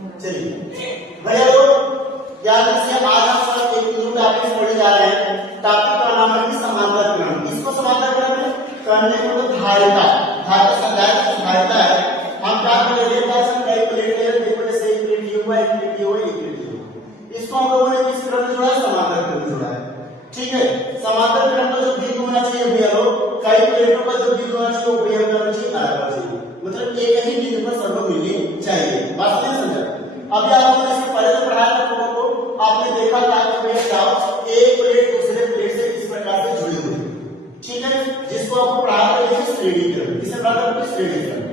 चलिए भैया लोग याद रखिए, आज हम सब एक वीडियो पे आपसे पढ़ने जा रहे हैं टॉपिक का नाम है कि समांतर किरण। इसको समांतर किरण करने को तो धारिता धारिता है। हम क्या करेंगे, कई प्लेट है, देखो जैसे एक प्लेट ये हुआ, एक प्लेट ये हुआ, एक प्लेट ये हुआ, इसको हम लोगों ने किस किरण से जोड़ा है, समांतर किरण से जोड़ा है। ठीक है, समांतर किरण का जो बिंदु होना चाहिए भैया लोग, कई प्लेटों का जो बिंदु होना चाहिए वो भैया होना चाहिए अलग होना चाहिए, मतलब एक ही बिंदु पर सब लोग मिलने चाहिए। बात नहीं समझा? अभी आप लोगों ने इससे पहले तो पढ़ाया था लोगों को, आपने देखा था कि भैया क्या एक प्लेट दूसरे प्लेट से किस प्रकार से जुड़ी हुई है। ठीक है, जिसको आपको पढ़ाया था श्रेणी किरण, इसे पढ़ा था श्रेणी किरण।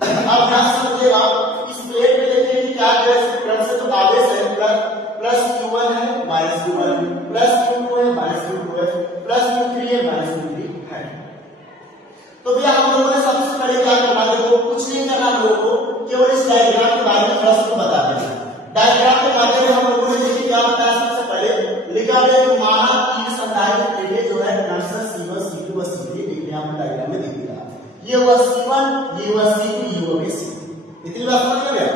अब ध्यान से समझिएगा, इस प्लेट में देखिए कि क्या किरण से जो आवेश है प्लस q1 है माइनस q1, प्लस q2 है माइनस q2 है, प्लस q3 है माइनस q3 है। तो भैया हम लोगों ने सबसे पहले क्या करना है, देखो कुछ नहीं करना लोगों को, केवल इस डायग्राम के बारे में थोड़ा सा बता देना। डायग्राम के माध्यम से हम लोगों ने देखिए क्या बताया, सबसे पहले लिखा है कि माना तीन संधारित्र प्लेटें जो है क्रमशः C1 C2 व C3 डिग्री आपको डायग्राम में दिख रहा है। ये हुआ C1, ये हुआ C2, ये हुआ C3। इतनी बात समझ गए?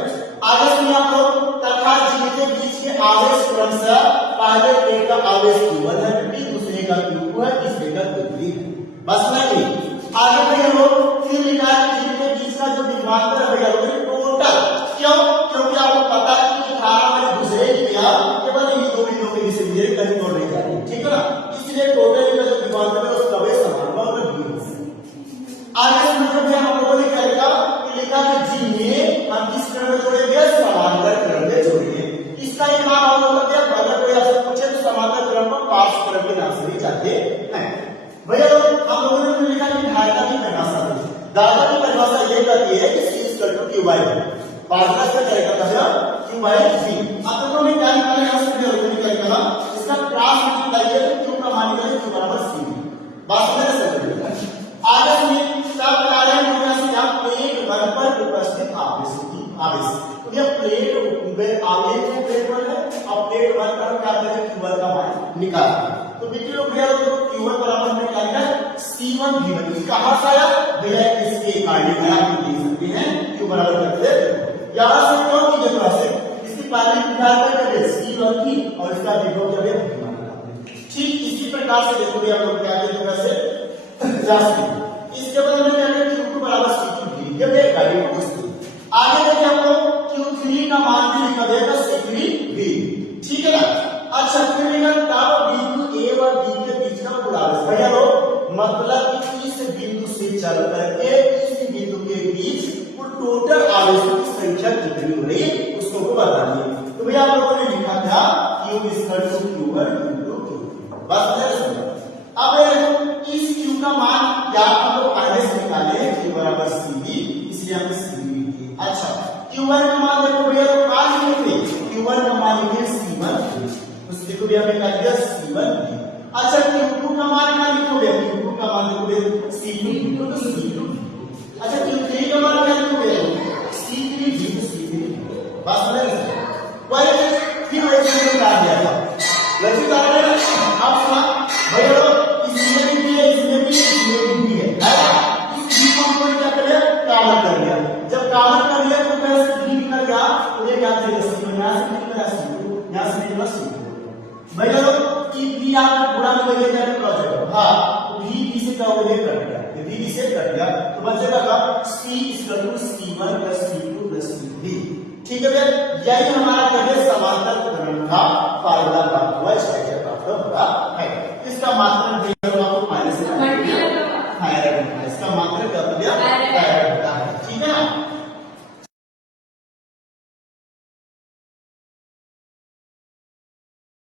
आगे सुनिए आप लोग, तथा जिनके बीच के आवेश क्रमशः पहले प्लेट का आवेश q1 है, दूसरे का q2 है, तीसरे का q3 है। बस नहीं, आगे भैया लोग फिर लिखा है कि जिनके बीच का जो विभवांतर है भैया लोग टोटल, क्यों? क्योंकि आपको पता है कि 18 में गुजरे किया केवल ये दो बिंदुओं के बीच से मेरे कहीं और नहीं जा रही, ठीक है ना, इसलिए टोटल का जो विभवांतर है उसका वे समान होगा और भी। आगे मतलब हम लोगों ने क्या लिखा कि जिन्हें हम किस किरण में जोड़ेंगे, समांतर किरण में जोड़ेंगे। इसका एक नाम और मतलब क्या, अगर कोई आपसे पूछे तो समांतर किरण को पार्श्व किरण के नाम से भी जाते हैं। भैया हम लोगों ने लिखा कि धारिता की परिभाषा दी। धारिता की परिभाषा ये कहती है कि C = Q/V। पार्श्व का क्या कहता है, Q/V। अब तो हमने क्या निकाला, यहां से क्या निकाला, इसका क्रॉस मल्टीप्लाई है तो Q का मान निकालें Q = C। बात समझ रहे हैं? आगे सुनिए, सब कार्य होने से आप प्लेट भर पर उपस्थित आवेश तो ये प्लेट में आवेश है, प्लेट पर है, अब प्लेट भर पर क्या करें, Q1 का मान निकालें। तो बेटे लोग भैया लोग Q1 बराबर में क्या लिखा है, C1 V1। कहां से आया भैया, इसके कार्य आप देख सकते हैं, Q बराबर करते यहां से क्यों की जगह से इसकी पहली निकाल कर C1 की और इसका विभव क्या है V1। ठीक इसी प्रकार से देखो भैया लोग क्या करेंगे, वैसे इसके बाद में क्या करेंगे, Q2 बराबर C2 V। ये एक कार्य को आगे देखिए हम लोग Q3 का मान भी लिखा देगा C3 V। ठीक है ना? अच्छा फिर तब बिंदु A व B के बीच का कुल आवेश भैया लोग, मतलब इस बिंदु से चल करके इस बिंदु के बीच कुल टोटल आवेशों की संख्या कितनी हो रही है उसको बताइए। तो भैया आप लोगों ने लिखा था Q = Q1 × Q2। बस समझ। अब इस Q का मान क्या हम लोग पहले से निकाले हैं, Q बराबर CV, इसलिए हमने CV लिखी। अच्छा Q1 का मान देखो भैया तो मान लिखे, Q1 का मान लिखे C1, उसको भी हमें क्या दिया C1। अच्छा Q2 का मान क्या लिखोगे, Q2 का मान लिखोगे C2 तो C2। अच्छा Q3 का मान क्या लिखोगे, C3 तो C3। बस समझ। वही फिर वैसे निकाल दिया था लड़की का है। अब सुना भैया लोग, इसमें भी है, इसमें भी है, इस B को हम क्या कर लिया, कॉमन कर लिया। जब कॉमन कर लिया तो फिर से B निकल गया, तो ये क्या चाहिए C1, यहां से निकला C2, यहां से निकला C2। भैया लोग कि B आपको पूरा में ले जाने प्रोजेक्ट, हां V B से क्या हो गया, कट गया, V B से कट गया तो बचेगा C = C1 + C2 + C3। ठीक है भैया, यही हमारा कहे समांतर किरण का फार्मूला प्राप्त हुआ, इसका प्राप्त हुआ है। इसका मात्रक